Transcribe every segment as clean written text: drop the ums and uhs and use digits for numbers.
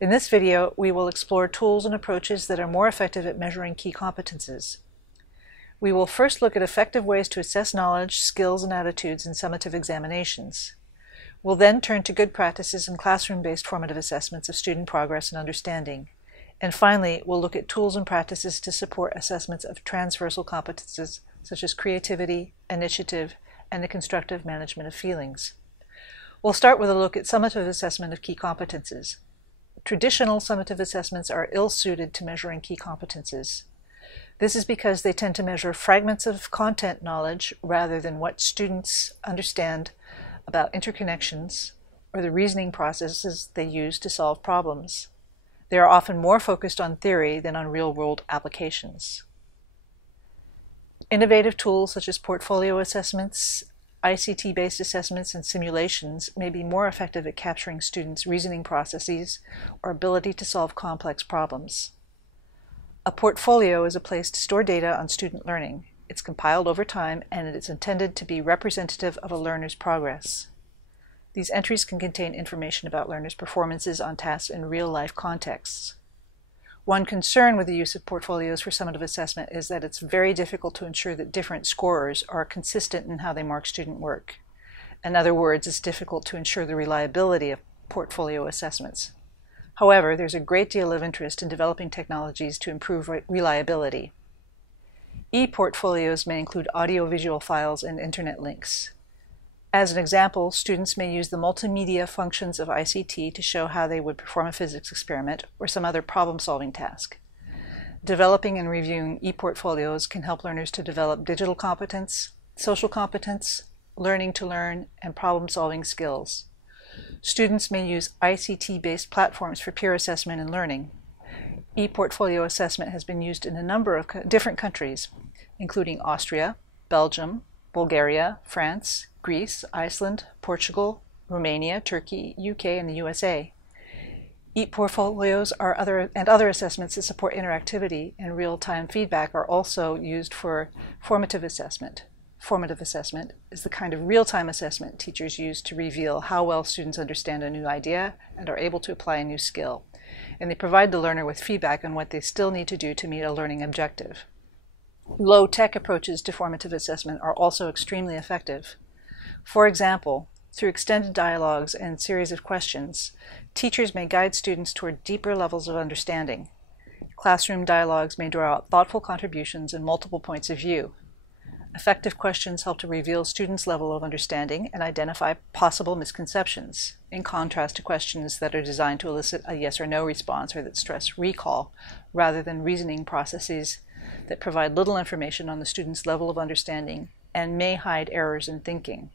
In this video, we will explore tools and approaches that are more effective at measuring key competences. We will first look at effective ways to assess knowledge, skills, and attitudes in summative examinations. We'll then turn to good practices in classroom-based formative assessments of student progress and understanding. And finally, we'll look at tools and practices to support assessments of transversal competences such as creativity, initiative, and the constructive management of feelings. We'll start with a look at summative assessment of key competences. Traditional summative assessments are ill-suited to measuring key competences. This is because they tend to measure fragments of content knowledge rather than what students understand about interconnections or the reasoning processes they use to solve problems. They are often more focused on theory than on real-world applications. Innovative tools such as portfolio assessments, ICT-based assessments, and simulations may be more effective at capturing students' reasoning processes or ability to solve complex problems. A portfolio is a place to store data on student learning. It's compiled over time, and it is intended to be representative of a learner's progress. These entries can contain information about learners' performances on tasks in real-life contexts. One concern with the use of portfolios for summative assessment is that it's very difficult to ensure that different scorers are consistent in how they mark student work. In other words, it's difficult to ensure the reliability of portfolio assessments. However, there's a great deal of interest in developing technologies to improve reliability. E-portfolios may include audio-visual files and internet links. As an example, students may use the multimedia functions of ICT to show how they would perform a physics experiment or some other problem-solving task. Developing and reviewing e-portfolios can help learners to develop digital competence, social competence, learning to learn, and problem-solving skills. Students may use ICT-based platforms for peer assessment and learning. E-portfolio assessment has been used in a number of different countries, including Austria, Belgium, Bulgaria, France, Greece, Iceland, Portugal, Romania, Turkey, UK, and the USA. E-portfolios and other assessments that support interactivity and real-time feedback are also used for formative assessment. Formative assessment is the kind of real-time assessment teachers use to reveal how well students understand a new idea and are able to apply a new skill. And they provide the learner with feedback on what they still need to do to meet a learning objective. Low-tech approaches to formative assessment are also extremely effective. For example, through extended dialogues and series of questions, teachers may guide students toward deeper levels of understanding. Classroom dialogues may draw out thoughtful contributions and multiple points of view. Effective questions help to reveal students' level of understanding and identify possible misconceptions, in contrast to questions that are designed to elicit a yes or no response or that stress recall, rather than reasoning processes that provide little information on the student's level of understanding and may hide errors in thinking.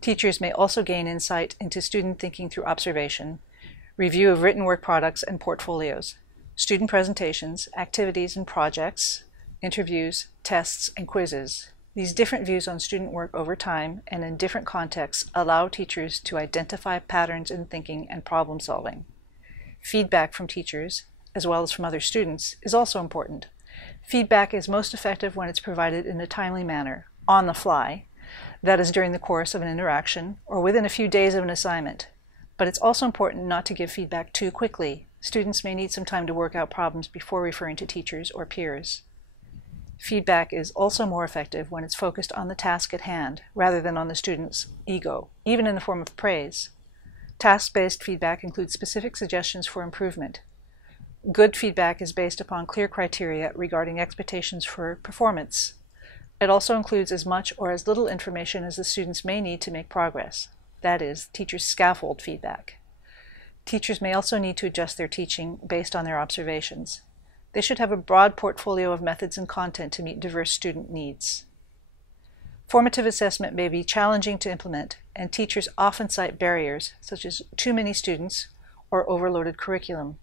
Teachers may also gain insight into student thinking through observation, review of written work products and portfolios, student presentations, activities and projects, interviews, tests, and quizzes. These different views on student work over time and in different contexts allow teachers to identify patterns in thinking and problem solving. Feedback from teachers, as well as from other students, is also important. Feedback is most effective when it's provided in a timely manner, on the fly, that is during the course of an interaction or within a few days of an assignment. But it's also important not to give feedback too quickly. Students may need some time to work out problems before referring to teachers or peers. Feedback is also more effective when it's focused on the task at hand rather than on the student's ego, even in the form of praise. Task-based feedback includes specific suggestions for improvement. Good feedback is based upon clear criteria regarding expectations for performance. It also includes as much or as little information as the students may need to make progress. That is, teachers scaffold feedback. Teachers may also need to adjust their teaching based on their observations. They should have a broad portfolio of methods and content to meet diverse student needs. Formative assessment may be challenging to implement, and teachers often cite barriers, such as too many students or overloaded curriculum.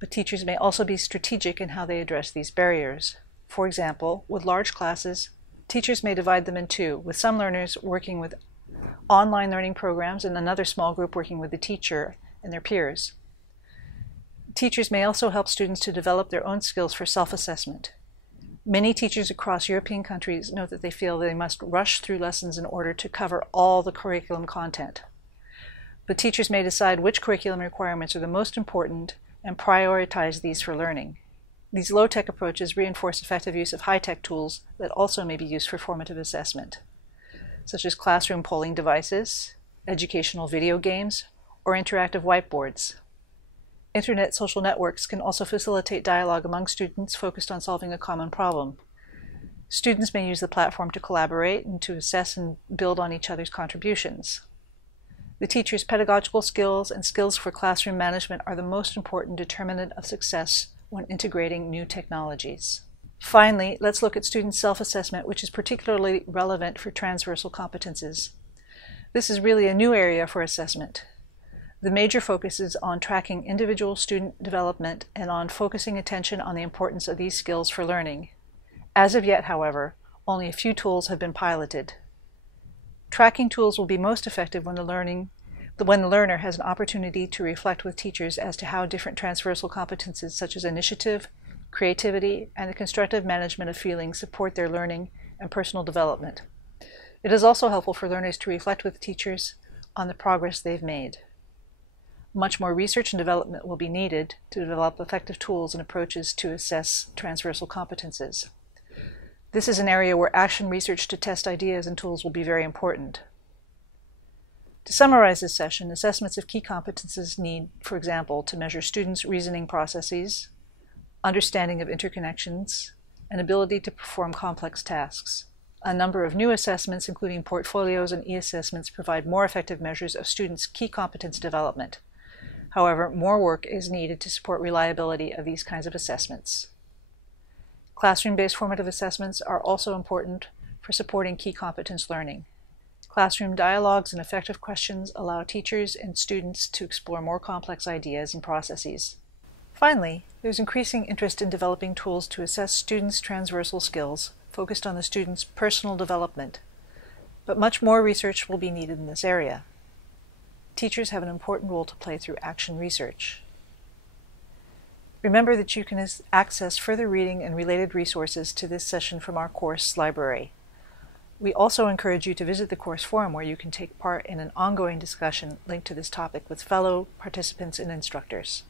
But teachers may also be strategic in how they address these barriers. For example, with large classes, teachers may divide them in two, with some learners working with online learning programs and another small group working with the teacher and their peers. Teachers may also help students to develop their own skills for self-assessment. Many teachers across European countries note that they feel they must rush through lessons in order to cover all the curriculum content. but teachers may decide which curriculum requirements are the most important and prioritize these for learning. These low-tech approaches reinforce effective use of high-tech tools that also may be used for formative assessment, such as classroom polling devices, educational video games, or interactive whiteboards. Internet social networks can also facilitate dialogue among students focused on solving a common problem. Students may use the platform to collaborate and to assess and build on each other's contributions. The teacher's pedagogical skills and skills for classroom management are the most important determinant of success when integrating new technologies. Finally, let's look at student self-assessment, which is particularly relevant for transversal competences. This is really a new area for assessment. The major focus is on tracking individual student development and on focusing attention on the importance of these skills for learning. As of yet, however, only a few tools have been piloted. Tracking tools will be most effective when the learner has an opportunity to reflect with teachers as to how different transversal competences such as initiative, creativity, and the constructive management of feelings support their learning and personal development. It is also helpful for learners to reflect with teachers on the progress they've made. Much more research and development will be needed to develop effective tools and approaches to assess transversal competences. This is an area where action research to test ideas and tools will be very important. To summarize this session, assessments of key competences need, for example, to measure students' reasoning processes, understanding of interconnections, and ability to perform complex tasks. A number of new assessments, including portfolios and e-assessments, provide more effective measures of students' key competence development. However, more work is needed to support reliability of these kinds of assessments. Classroom-based formative assessments are also important for supporting key competence learning. Classroom dialogues and effective questions allow teachers and students to explore more complex ideas and processes. Finally, there's increasing interest in developing tools to assess students' transversal skills focused on the student's personal development, but much more research will be needed in this area. Teachers have an important role to play through action research. Remember that you can access further reading and related resources to this session from our course library. We also encourage you to visit the course forum where you can take part in an ongoing discussion linked to this topic with fellow participants and instructors.